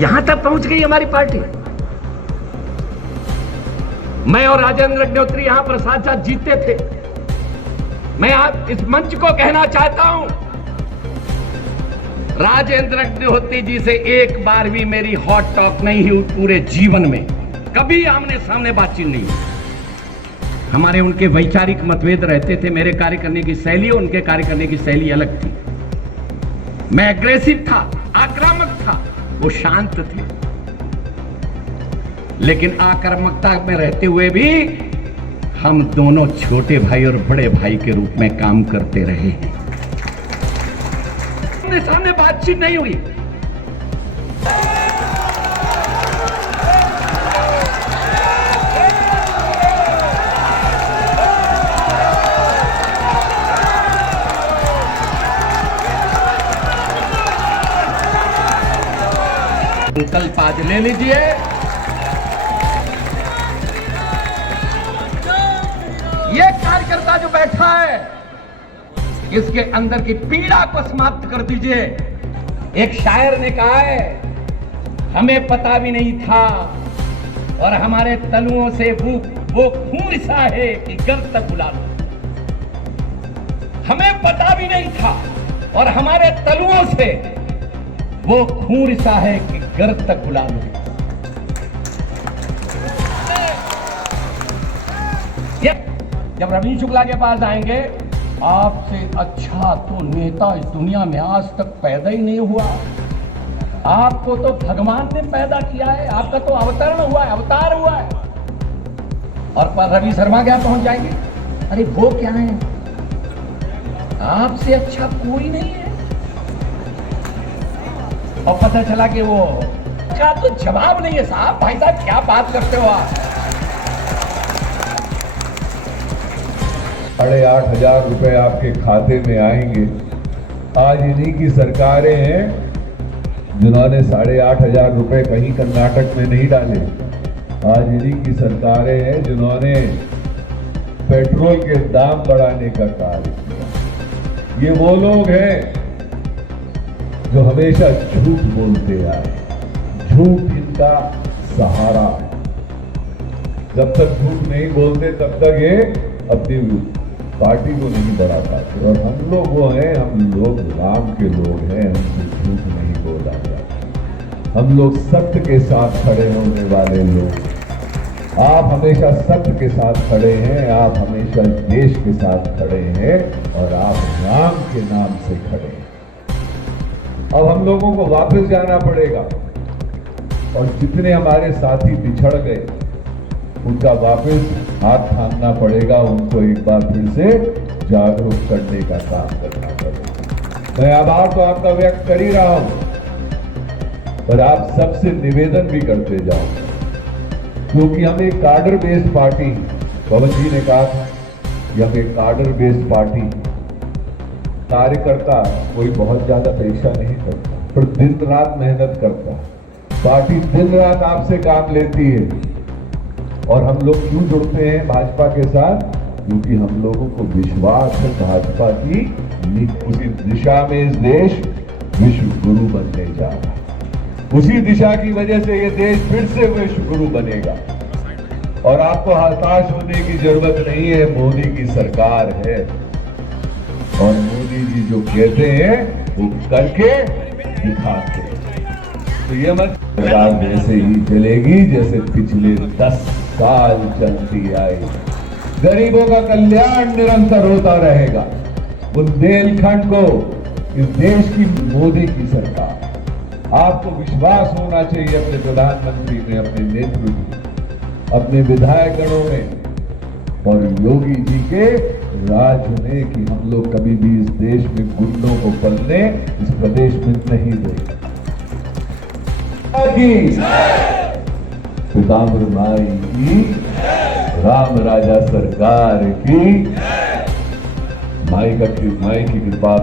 यहां तक पहुंच गई हमारी पार्टी। मैं और राजेंद्र अग्निहोत्री यहां प्रसाद साथ जीतते थे। मैं आज इस मंच को कहना चाहता हूं, राजेंद्र अग्निहोत्री जी से एक बार भी मेरी हॉट टॉक नहीं हुई पूरे जीवन में, कभी आमने सामने बातचीत नहीं हुई। हमारे उनके वैचारिक मतभेद रहते थे, मेरे कार्य करने की शैली उनके कार्य करने की शैली अलग थी। मैं एग्रेसिव था, आक्रामक था, वो शांत थे। लेकिन आक्रामकता में रहते हुए भी हम दोनों छोटे भाई और बड़े भाई के रूप में काम करते रहे हैं। आमने सामने बातचीत नहीं हुई। संकल्प आज ले लीजिए, ये कार्यकर्ता जो बैठा है इसके अंदर की पीड़ा को समाप्त कर दीजिए। एक शायर ने कहा है, हमें पता भी नहीं था और हमारे तलुओं से वो खून सा है कि गर्द तक बुला लो। हमें पता भी नहीं था और हमारे तलुओं से वो खून सा है कि गर्द तक बुला लो। जब रवींद्र शुक्ला के पास आएंगे, आपसे अच्छा तो नेता इस दुनिया में आज तक पैदा ही नहीं हुआ। आपको तो भगवान ने पैदा किया है, आपका तो अवतरण हुआ है, अवतार हुआ है। और पर रवि शर्मा क्या पहुंच जाएंगे, अरे वो क्या है, आपसे अच्छा कोई नहीं है। और पता चला कि वो क्या, तो जवाब नहीं है साहब। भाई साहब क्या बात करते हो आप। 8,500 रुपए आपके खाते में आएंगे। आज इन्हीं की सरकारें हैं जिन्होंने 8,500 रुपए कहीं कर्नाटक में नहीं डाले। आज इन्हीं की सरकारें हैं जिन्होंने पेट्रोल के दाम बढ़ाने का कार्य किया। ये वो लोग हैं जो हमेशा झूठ बोलते आए, झूठ इनका सहारा है। जब तक झूठ नहीं बोलते तब तक ये अपनी पार्टी को नहीं बढ़ा पाते। और हम लोग वो हैं, हम लोग राम के लोग हैं, हमसे झूठ नहीं बोला जाता। हम लोग सत्य के साथ खड़े होने वाले लोग। आप हमेशा सत्य के साथ खड़े हैं, आप हमेशा देश के साथ खड़े हैं और आप राम के नाम से खड़े हैं। अब हम लोगों को वापस जाना पड़ेगा और जितने हमारे साथी बिछड़ गए उनका वापस हाथ थामना पड़ेगा, उनको एक बार फिर से जागरूक करने का काम करना पड़ेगा। मैं आभार तो आपका व्यक्त कर ही रहा हूं, पर आप सबसे निवेदन भी करते जाओ, क्योंकि हम एक कार्डर बेस्ड पार्टी, पवन जी ने कहा था कि हम एक कार्डर बेस्ड पार्टी। कार्यकर्ता कोई बहुत ज्यादा परीक्षा नहीं करता, पर दिन रात मेहनत करता है। पार्टी दिन रात आपसे काम लेती है। और हम लोग क्यों जुड़ते हैं भाजपा के साथ? क्योंकि हम लोगों को विश्वास है भाजपा की उसी दिशा में इस देश विश्व गुरु बनने जा रहा है। उसी दिशा की वजह से ये देश फिर से विश्व गुरु बनेगा। और आपको हताश होने की जरूरत नहीं है, मोदी की सरकार है और मोदी जी जो कहते हैं वो करके दिखाते हैं। तो ये मत सरकार वैसे ही चलेगी जैसे पिछले 10 साल चलती आई। गरीबों का कल्याण निरंतर होता रहेगा। बुंदेलखंड को इस देश की मोदी की सरकार। आपको विश्वास होना चाहिए अपने प्रधानमंत्री में, अपने नेतृत्व में, अपने विधायकगणों में और योगी जी के राज में कि हम लोग कभी भी इस देश में गुंडों को पलने इस प्रदेश में नहीं देंगे। पीताम्बर माई की, राम राजा सरकार की, माई की कृपा